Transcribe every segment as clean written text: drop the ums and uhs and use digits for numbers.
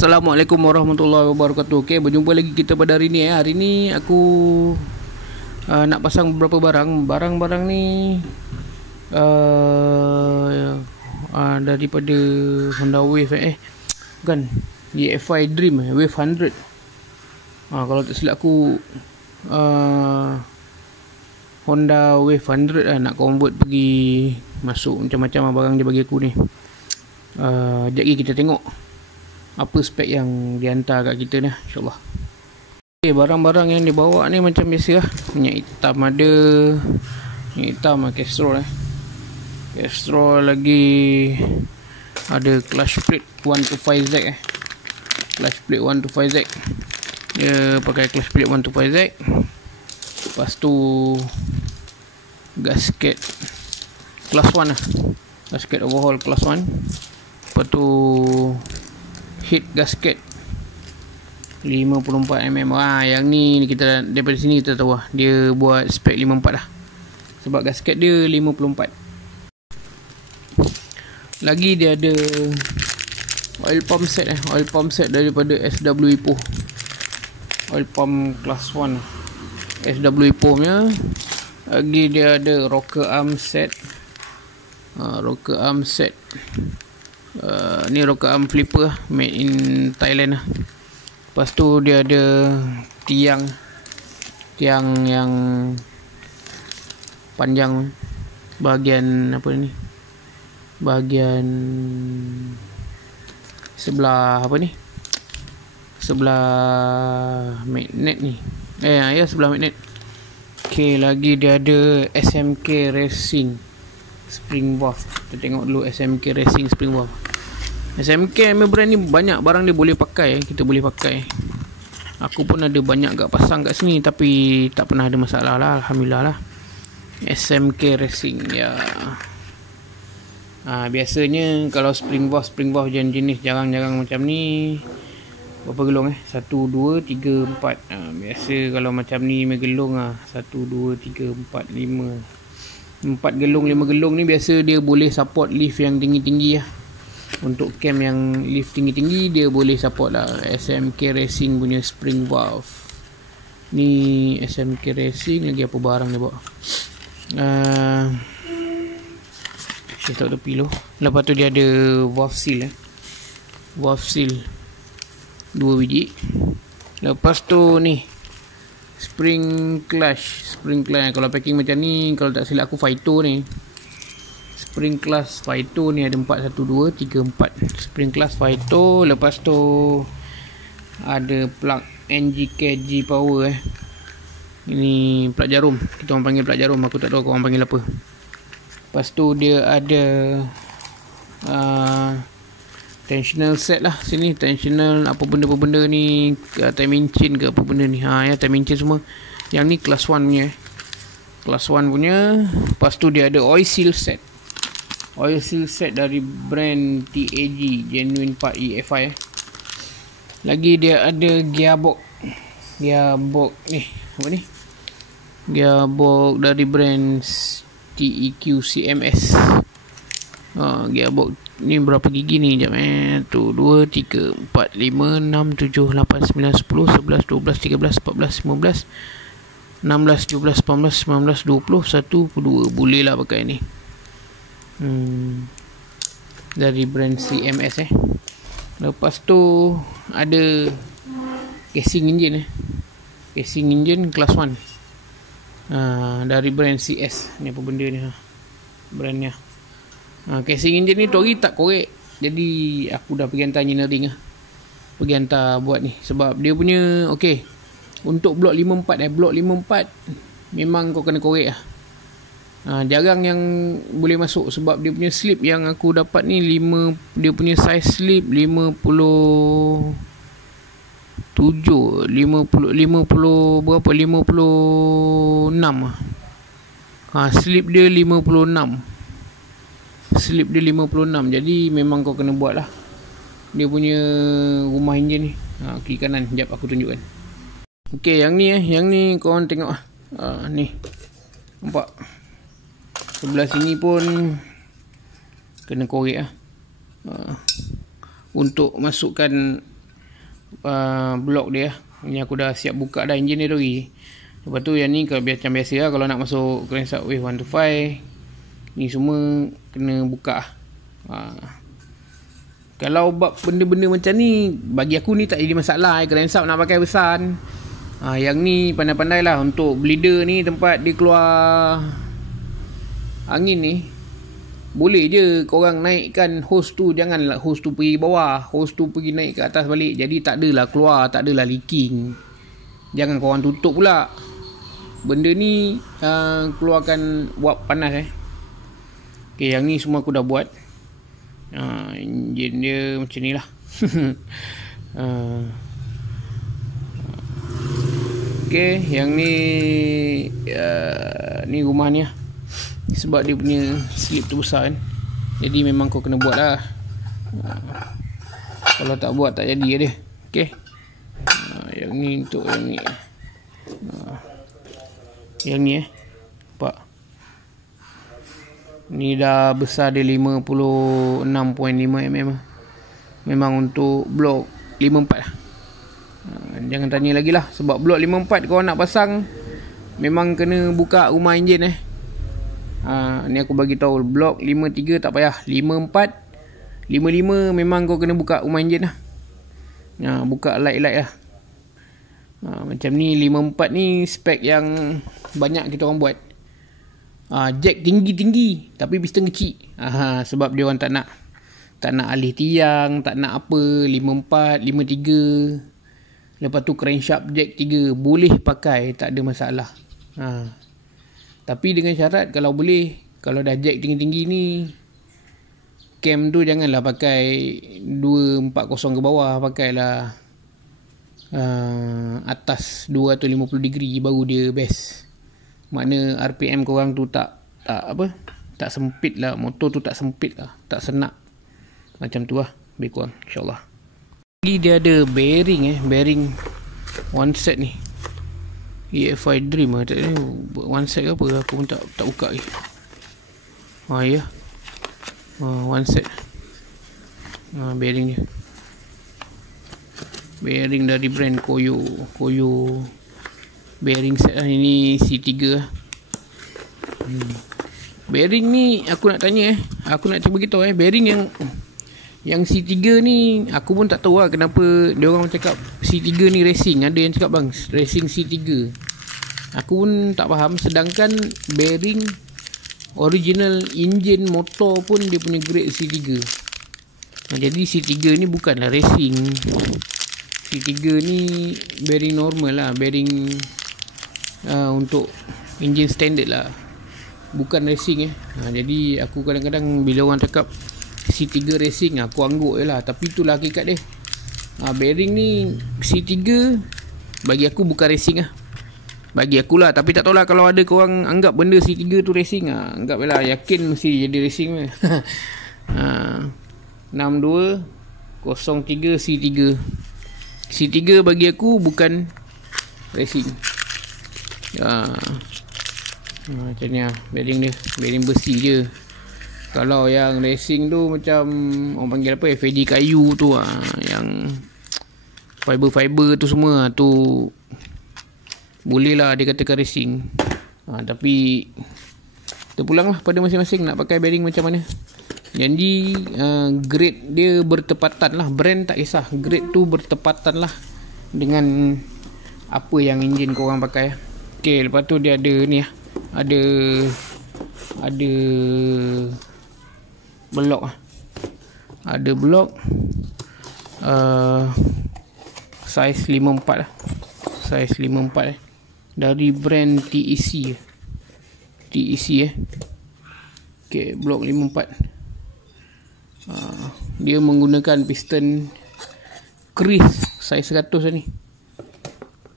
Assalamualaikum warahmatullahi wabarakatuh. Okey, berjumpa lagi kita pada hari ni. Hari ni aku nak pasang beberapa barang. Barang-barang ni daripada Honda Wave bukan, DFI Dream Wave 100. Kalau tak silap aku Honda Wave 100 nak convert pergi masuk macam-macam barang dia bagi aku ni. Sekejap lagi kita tengok apa spek yang dihantar kat kita ni, insyaAllah. Okay, barang-barang yang dibawa ni macam biasa lah. Minyak hitam ada. Minyak hitam lah, Castrol Castrol lagi. Ada clutch plate 125Z clutch plate 125Z. Dia pakai clutch plate 125Z. Lepas tu gasket class 1 lah. Gasket overhaul class 1. Lepas tu head gasket 54mm. Yang ni kita daripada sini kita tahu lah, dia buat spek 54 lah, sebab gasket dia 54. Lagi dia ada oil pump set oil pump set daripada SW Ipoh. Oil pump class 1 SW Ipoh punya. Lagi dia ada rocker arm set. Rocker arm set ni rocker arm flipper made in Thailand lah. Lepas tu dia ada tiang yang panjang bahagian apa ni, bahagian sebelah apa ni, sebelah magnet ni, sebelah magnet. Okay, lagi dia ada SMK Racing spring valve. Kita tengok dulu SMK Racing spring valve. SMK brand ni banyak barang dia boleh pakai, kita boleh pakai. Aku pun ada banyak gak pasang kat sini, tapi tak pernah ada masalah lah, alhamdulillah lah. SMK Racing ya. Biasanya kalau spring valve jenis jarang-jarang macam ni. Berapa gelung 1, 2, 3, 4. Biasa kalau macam ni gelung 1, 2, 3, 4, 5. 4 gelung 5 gelung ni biasa dia boleh support lift yang tinggi-tinggi lah. Untuk cam yang lift tinggi-tinggi dia boleh support lah. SMK Racing punya spring valve ni. SMK Racing lagi apa barang dia bawa, saya tak tahu pilo. Lepas tu dia ada valve seal valve seal 2 biji. Lepas tu ni spring clutch. Kalau packing macam ni, kalau tak silap aku Faito ni, spring clutch Faito ni ada 4, 1, 2, 3, 4 spring clutch Faito. Lepas tu ada plug NGK G power ini plug jarum, kita orang panggil plug jarum, aku tak tahu kau orang panggil apa. Lepas tu dia ada tensional set lah sini, tensional apa benda ni, timing chain ke apa benda ni, timing chain semua. Yang ni class 1 punya, class 1 punya. Lepas tu dia ada oil seal set dari brand TAG Genuine Part EFI. Lagi dia ada gearbox ni, apa ni, gearbox dari brand TEQ CMS. Gearbox ni berapa gigi ni, jap 1, 2, 3, 4, 5, 6, 7, 8, 9, 10, 11, 12, 13, 14, 15, 16, 17, 18, 19, 20, 1, 2. Boleh lah pakai ni. Dari brand CMS Lepas tu ada casing engine casing engine class 1 dari brand CS. Ni apa benda ni brandnya. Casing engine ni Tori tak korek, jadi aku dah pergi hantar engineering pergi hantar buat ni, sebab dia punya untuk blok 54 blok 54 memang kau kena korek jarang yang boleh masuk, sebab dia punya slip yang aku dapat ni dia punya size slip 50 berapa, 56 slip dia 56, jadi memang kau kena buat lah dia punya rumah enjin ni. Kiri kanan, sekejap aku tunjukkan. Yang ni korang tengok ni, nampak sebelah sini pun kena korek untuk masukkan blok dia. Ni aku dah siap buka dah enjin dia tadi. Lepas tu yang ni kalau macam biasa lah, kalau nak masuk crankshaft wave 125 ni semua kena buka. Kalau bab benda-benda macam ni, bagi aku ni tak jadi masalah. Crankshaft nak pakai besar. Yang ni pandai-pandai lah. Untuk bleeder ni, tempat dia keluar angin ni, boleh je korang naikkan hose tu. Janganlah hose tu pergi bawah, hose tu pergi naik ke atas balik. Jadi tak adalah keluar, tak adalah leaking. Jangan korang tutup pula. Benda ni keluarkan wap panas. Okay, yang ni semua aku dah buat. Enjin dia macam ni lah. Okay, yang ni ni rumah ni lah. Sebab dia punya slip tu besar kan. Jadi memang kau kena buat lah. Kalau tak buat tak jadi dia. Okay, yang ni untuk yang ni. Yang ni nampak. Ni dah besar dia 56.5 mm. Memang untuk blok 54 lah. Jangan tanya lagi lah. Sebab blok 54 kau nak pasang, memang kena buka rumah enjin ni aku bagi tahu. Blok 53 tak payah. 54, 55 memang kau kena buka rumah enjin lah. Buka light-light lah. Macam ni 54 ni spek yang banyak kita orang buat. Jack tinggi-tinggi tapi piston kecil. Sebab dia orang tak nak alih tiang, tak nak apa. 54, 53. Lepas tu crankshaft jack 3 boleh pakai, tak ada masalah. Tapi dengan syarat kalau boleh, kalau dah jack tinggi-tinggi ni, cam tu janganlah pakai 240 ke bawah. Pakailah atas 250 degree baru dia best. Makna RPM korang tu tak sempit lah. Motor tu tak sempit lah, tak senak. Macam tu lah lebih kurang, insyaAllah. Lagi dia ada bearing bearing one set ni, EFI Dream lah. Tak tahu one set ke apa, aku pun tak buka lagi. Ya, one set. Bearing dia, bearing dari brand Koyo bearing set lah. Ini C3 lah. Bearing ni aku nak tanya aku nak cuba beritahu bearing yang C3 ni, aku pun tak tahu lah kenapa dia orang cakap C3 ni racing. Ada yang cakap bang racing C3, aku pun tak faham. Sedangkan bearing original engine motor pun dia punya grade C3. Jadi C3 ni bukanlah racing. C3 ni bearing normal lah, bearing untuk engine standard lah, bukan racing Jadi aku kadang-kadang bila orang cakap C3 racing, aku angguk je lah. Tapi itulah hakikat dia. Bearing ni C3 bagi aku bukan racing bagi aku lah. Tapi tak tahulah kalau ada korang anggap benda C3 tu racing, anggap je lah, yakin mesti jadi racing 6203 C3 bagi aku bukan racing. Macam ni lah bearing dia, bearing besi je. Kalau yang racing tu macam orang panggil apa, FAD kayu tu yang fiber tu semua tu boleh lah dikatakan racing. Tapi terpulang lah pada masing-masing nak pakai bearing macam mana. Jadi grade dia bertepatan lah, brand tak kisah, grade tu bertepatan lah dengan apa yang enjin korang pakai. Okay, lepas tu dia ada ni ada blok ada blok size 54 lah, size 54 dari brand TEC. Okay, blok 54. Dia menggunakan piston Chris size 100 ni,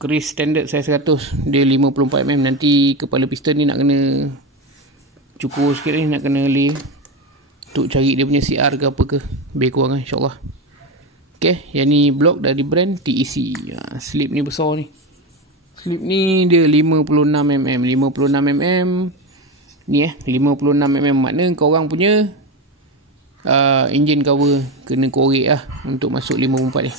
Chris standard size 100. Dia 54mm. Nanti kepala piston ni nak kena cukur sikit ni, nak kena lay untuk cari dia punya CR ke apa ke, lebih kurang insyaAllah. Okay, yang ni blok dari brand TEC. Slip ni besar ni, slip ni dia 56mm. 56mm ni 56mm. Makna korang punya engine cover kena korek lah untuk masuk 54 ni.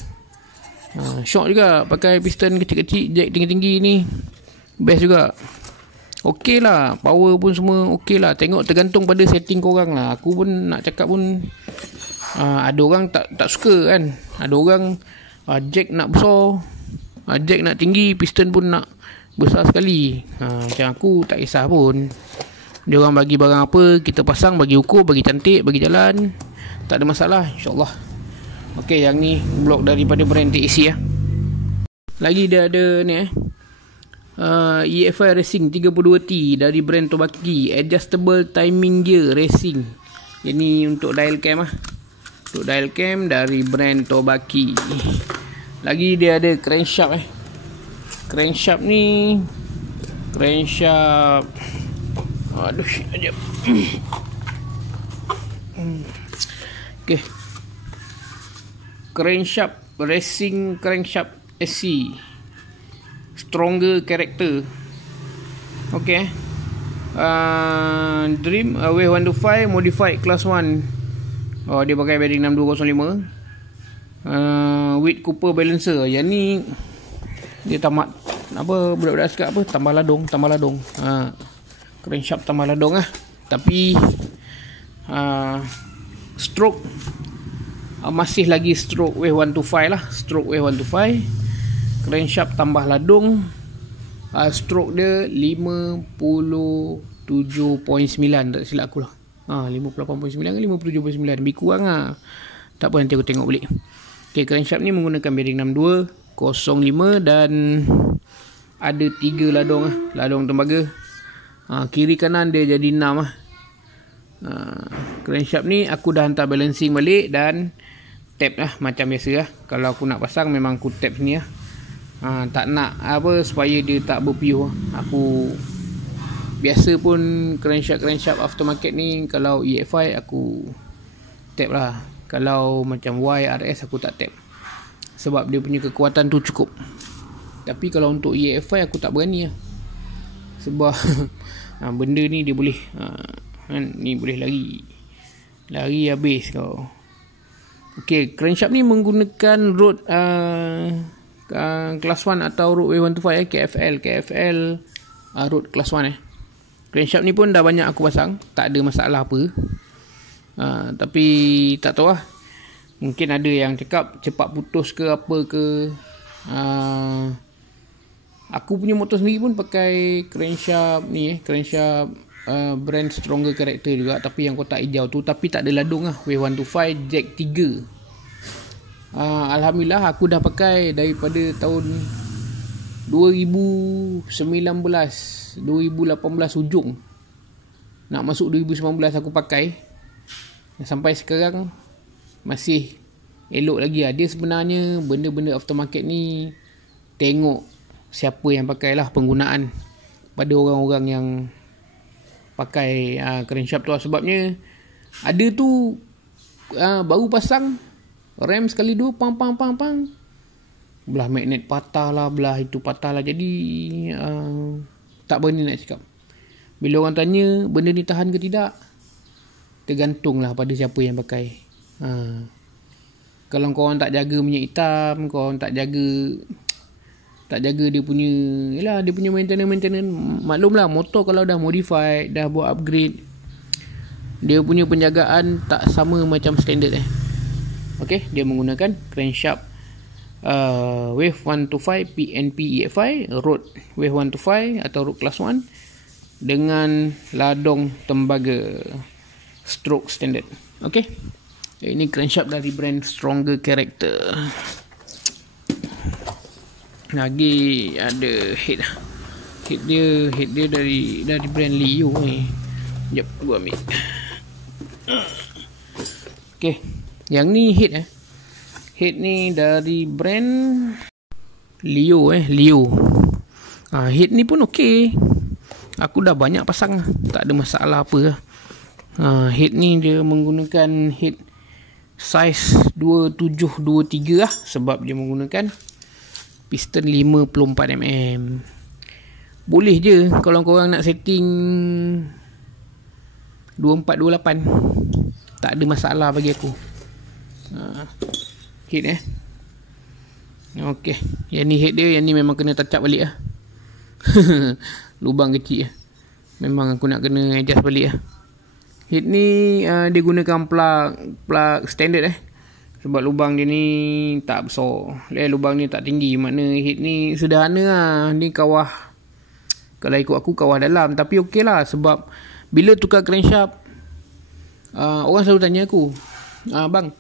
Shock juga pakai piston kecil-kecil, jack tinggi-tinggi ni. Best juga. Okey lah, power pun semua okey lah. Tengok tergantung pada setting korang lah. Aku pun nak cakap pun ada orang tak suka kan. Ada orang jack nak besar, jack nak tinggi, piston pun nak besar sekali. Macam aku tak kisah pun. Dia orang bagi barang apa, kita pasang, bagi ukur, bagi cantik, bagi jalan, tak ada masalah, insyaAllah. Okey, yang ni blok daripada brand TAC ya. Lagi dia ada ni EFI Racing 32T dari brand Tobaki, adjustable timing gear racing. Ini untuk dial cam Untuk dial cam dari brand Tobaki. Lagi dia ada crankshaft Crankshaft ni aduh sekejap. Okey. Crankshaft Racing Crankshaft SC, stronger character. Okay. Dream Wave 125 modified class 1. Dia pakai bearing 6205. With Cooper balancer. Yang ni dia tamat apa, budak-budak cakap apa, tambah ladung. Crankshaft tambah ladung Tapi stroke masih lagi stroke Wave 125 lah. Stroke Wave 125. Crankshaft tambah ladung. Stroke dia 57.9, tak silap aku lah. 58.9 ke 57.9, lebih kurang Tak apa, nanti aku tengok balik. Okay, crankshaft ni menggunakan bearing 6205 dan ada 3 ladung ladung tembaga. Kiri kanan dia jadi 6 Crankshaft ni aku dah hantar balancing balik dan tap macam biasa Kalau aku nak pasang memang aku tap sini tak nak apa supaya dia tak berpiuh. Aku biasa pun crankshaft aftermarket ni, kalau EFI aku tap lah. Kalau macam YRS aku tak tap, sebab dia punya kekuatan tu cukup. Tapi kalau untuk EFI aku tak berani sebab benda ni dia boleh ni boleh lari habis kau. Okey, crankshaft ni menggunakan road class 1 atau road W125 KFL road class 1 Crankshaft ni pun dah banyak aku pasang, tak ada masalah apa. Tapi tak tahu mungkin ada yang cakap cepat putus ke apa ke. Aku punya motor sendiri pun pakai crankshaft ni crankshaft brand stronger character juga, tapi yang kotak hijau tu, tapi tak ada ladung W125 jack 3. Alhamdulillah aku dah pakai daripada tahun 2019 2018 hujung nak masuk 2019 aku pakai, sampai sekarang masih elok lagi. Dia sebenarnya benda-benda aftermarket ni tengok siapa yang pakai lah, penggunaan pada orang-orang yang pakai crankshaft tu sebabnya ada tu baru pasang rem sekali dua pang belah magnet patah lah, belah itu patah lah. Jadi tak berani nak cakap. Bila orang tanya benda ni tahan ke tidak, tergantung lah pada siapa yang pakai. Kalau korang tak jaga minyak hitam, korang tak jaga dia punya maintenance, maklumlah motor kalau dah modify, dah buat upgrade, dia punya penjagaan tak sama macam standard Okey, dia menggunakan crankshaft Wave 125 PNP EFI road Wave 125 atau road class 1 dengan ladung tembaga stroke standard. Okey, ini crankshaft dari brand Stronger Character. Lagi ada head dia dari brand Leo ni. Jap gua ambil. Okey, yang ni head ni dari brand Leo head ni pun okey. Aku dah banyak pasang, tak ada masalah apa. Head ni dia menggunakan head size 2723 sebab dia menggunakan piston 54mm. Boleh je kalau korang nak setting 2428, tak ada masalah bagi aku. Head Okey, yang ni head dia, yang ni memang kena touch up balik lah. Lubang kecil lah. Memang aku nak kena adjust balik lah. Head ni dia gunakan plug standard sebab lubang dia ni tak besar. Lubang ni tak tinggi, makna head ni sederhana lah. Ni kawah, kalau ikut aku kawah dalam, tapi okey lah. Sebab bila tukar crankshaft, orang selalu tanya aku, bang,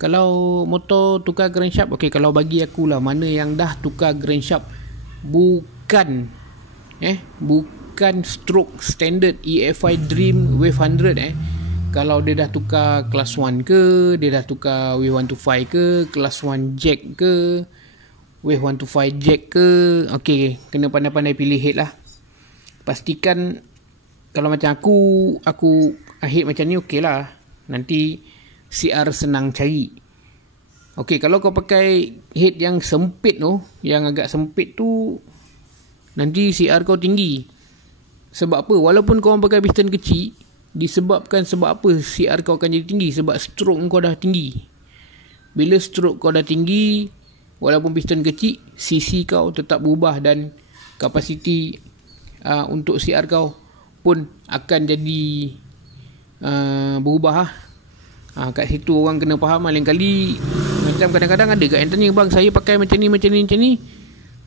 kalau motor tukar crankshaft, okey, kalau bagi aku lah, mana yang dah tukar crankshaft bukan stroke standard EFI Dream Wave 100 kalau dia dah tukar kelas 1 ke, dia dah tukar Wave 125 ke, kelas 1 jack ke, Wave 125 jack ke, okey, kena pandai-pandai pilih head lah. Pastikan kalau macam aku head macam ni, okey lah, nanti CR senang cari. Okey, kalau kau pakai head yang sempit tu, yang agak sempit tu, nanti CR kau tinggi. Sebab apa? Walaupun kau pakai piston kecil, disebabkan sebab apa CR kau akan jadi tinggi? Sebab stroke kau dah tinggi. Bila stroke kau dah tinggi, walaupun piston kecil, CC kau tetap berubah dan kapasiti untuk CR kau pun akan jadi berubah lah. Kat situ orang kena faham. Lain kali macam kadang-kadang ada kat yang tanya, bang, saya pakai macam ni,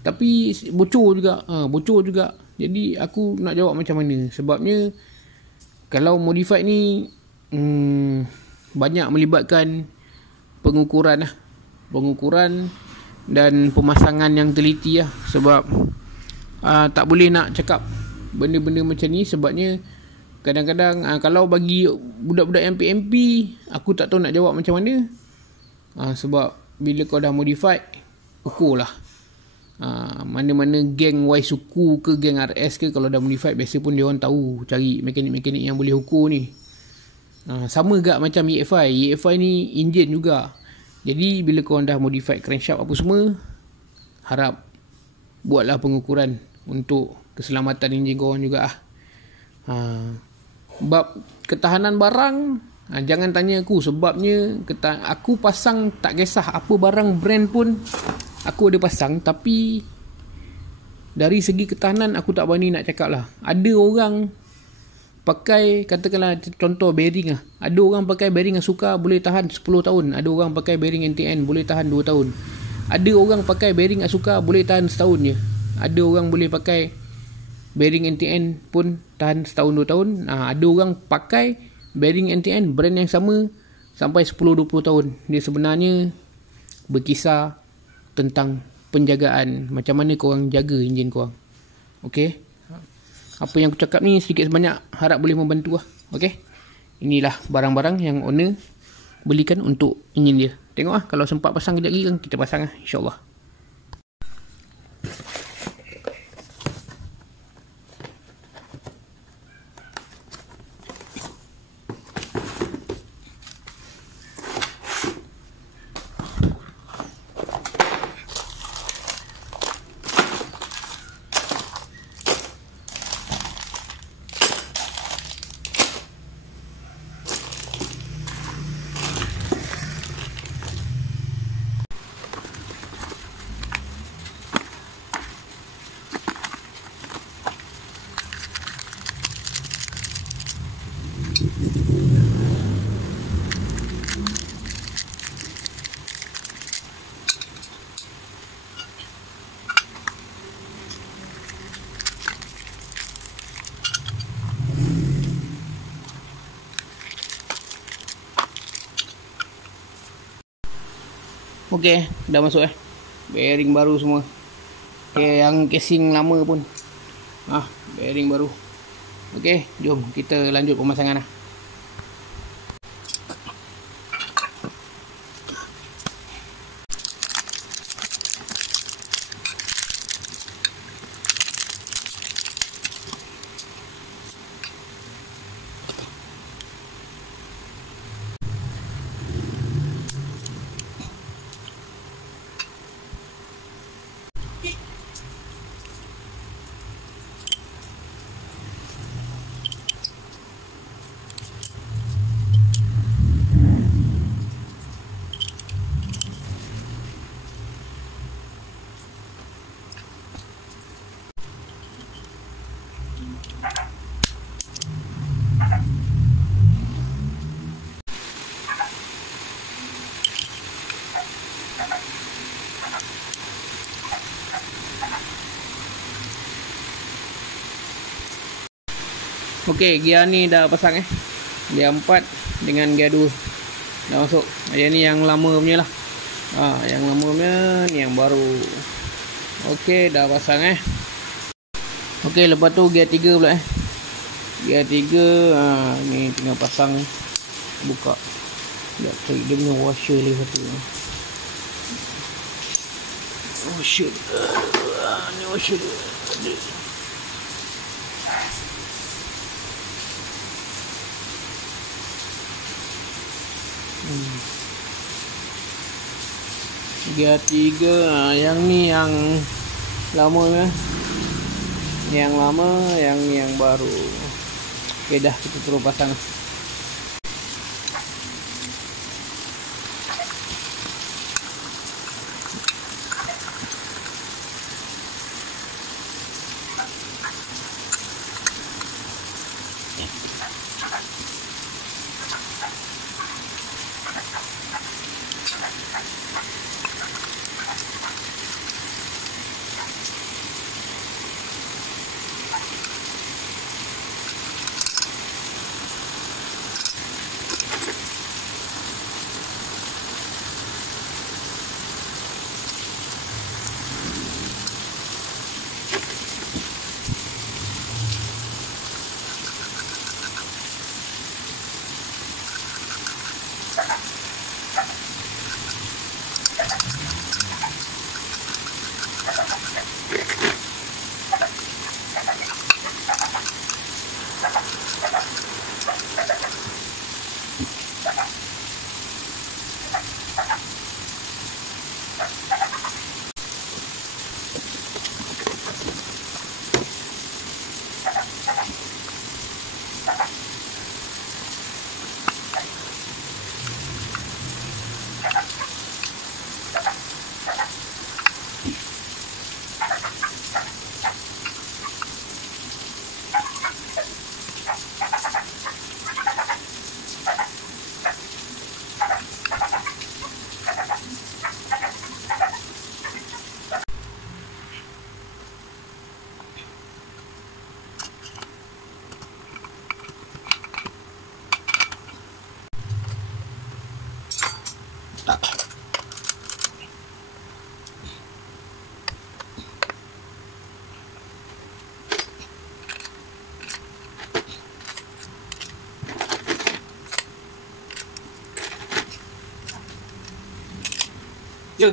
tapi bocor juga. Jadi aku nak jawab macam mana? Sebabnya kalau modified ni banyak melibatkan pengukuran dan pemasangan yang teliti lah. Sebab tak boleh nak cakap benda-benda macam ni, sebabnya kadang-kadang kalau bagi budak-budak yang PMP, aku tak tahu nak jawab macam mana. Sebab bila kau dah modified, ukur lah. Mana-mana geng Y suku ke geng RS ke, kalau dah modified, biasa pun dia orang tahu cari mekanik-mekanik yang boleh ukur ni. Sama gak macam EFI ni enjin juga. Jadi bila kau dah modified crankshaft apa semua, harap buatlah pengukuran untuk keselamatan enjin kau juga lah. Bab ketahanan barang, jangan tanya aku. Sebabnya aku pasang, tak kisah apa barang brand pun aku ada pasang. Tapi dari segi ketahanan aku tak berani nak cakap lah. Ada orang pakai, katakanlah contoh bearing lah, ada orang pakai bearing Asuka boleh tahan 10 tahun. Ada orang pakai bearing NTN boleh tahan 2 tahun. Ada orang pakai bearing Asuka boleh tahan setahun je. Ada orang boleh pakai bearing NTN pun tahan setahun 2 tahun. Ada orang pakai bearing NTN brand yang sama sampai 10-20 tahun. Dia sebenarnya berkisar tentang penjagaan, macam mana korang jaga enjin korang. Okey, apa yang aku cakap ni sedikit sebanyak harap boleh membantu lah. Okey, inilah barang-barang yang owner belikan untuk enjin dia. Tengok lah, kalau sempat pasang kejap lagi kan kita pasang lah, insyaAllah. Okey, dah masuk bearing baru semua. Okey, yang casing lama pun bearing baru. Okey, jom kita lanjut pemasangan lah. Okey, gear ni dah pasang Gear 4 dengan gear 2 dah masuk. Yang ni yang lama punya lah. Yang lama punya ni yang baru. Okey, dah pasang Okey, lepas tu gear 3 pula Gear 3 ni tinggal pasang buka. Sekejap, cari dia punya washer lagi satu. Washer. Ni washer dia. Gear 3 yang ni yang lama ni yang lama, yang ni yang baru. Okey dah, kita terus pasang. Je.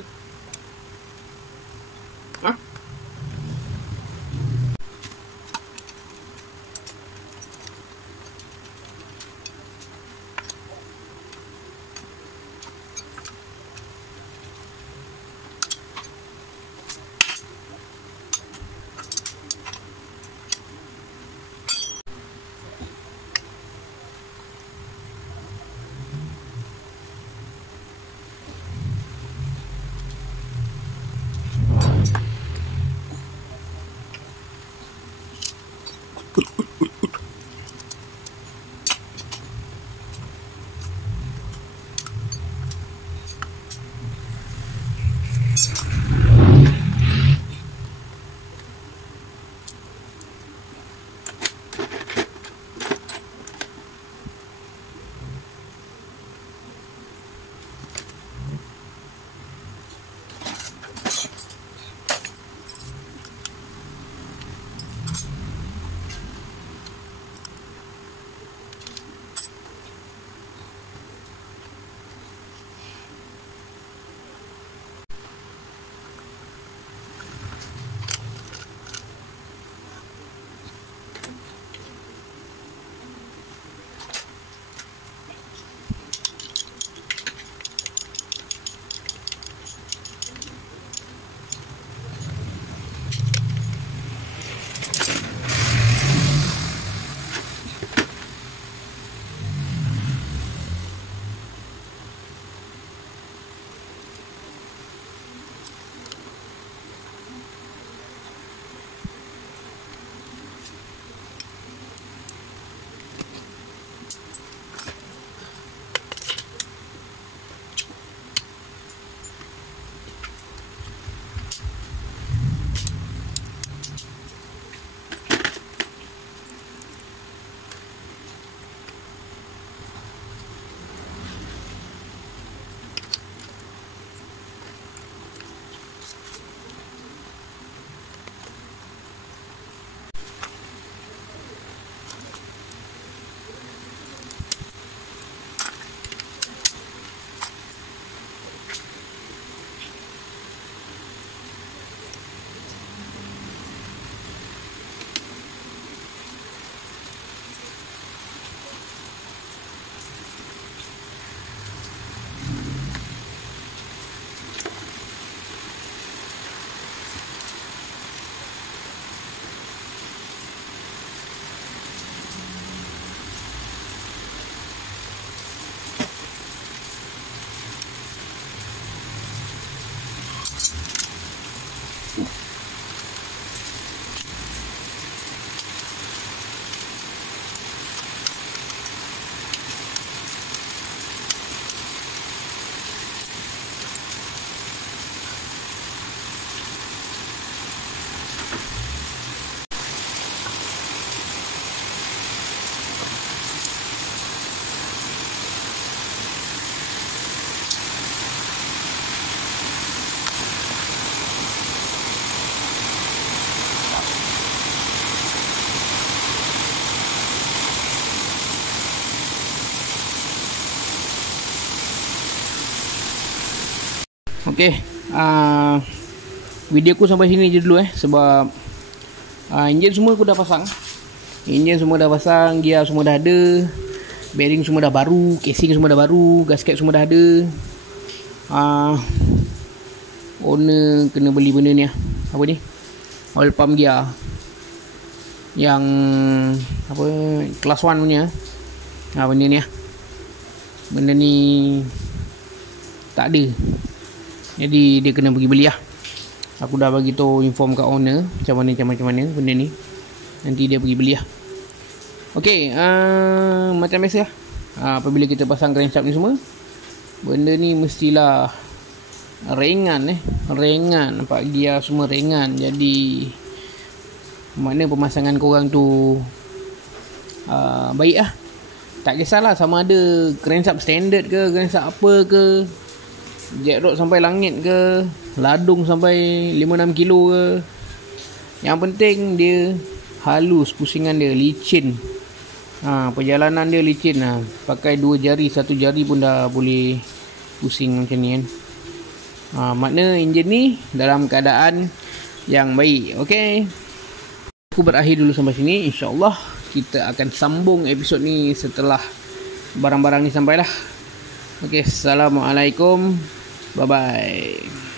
Okey, video aku sampai sini je dulu sebab enjin semua aku dah pasang. Enjin semua dah pasang, gear semua dah ada, bearing semua dah baru, casing semua dah baru, gasket semua dah ada. Owner kena beli benda ni apa ni? Oil pump gear yang apa, class 1 punya. Benda ni benda ni tak ada, jadi dia kena pergi beli Aku dah bagi tahu, inform kat owner macam mana benda ni. Nanti dia pergi beli Okey, macam biasa apabila kita pasang crankshaft ni semua, benda ni mestilah ringan ringan, nampak gear semua ringan. Jadi makna pemasangan korang tu baik tak kisahlah sama ada crankshaft standard ke, crankshaft apa ke, jack rod sampai langit ke, ladung sampai 5-6 kilo ke. Yang penting dia halus, pusingan dia licin. Perjalanan dia licin pakai 2 jari, 1 jari pun dah boleh pusing macam ni makna enjin ni dalam keadaan yang baik. Okey, aku berakhir dulu sampai sini. InsyaAllah kita akan sambung episod ni setelah barang-barang ni sampailah. Okey, Assalamualaikum, bye bye.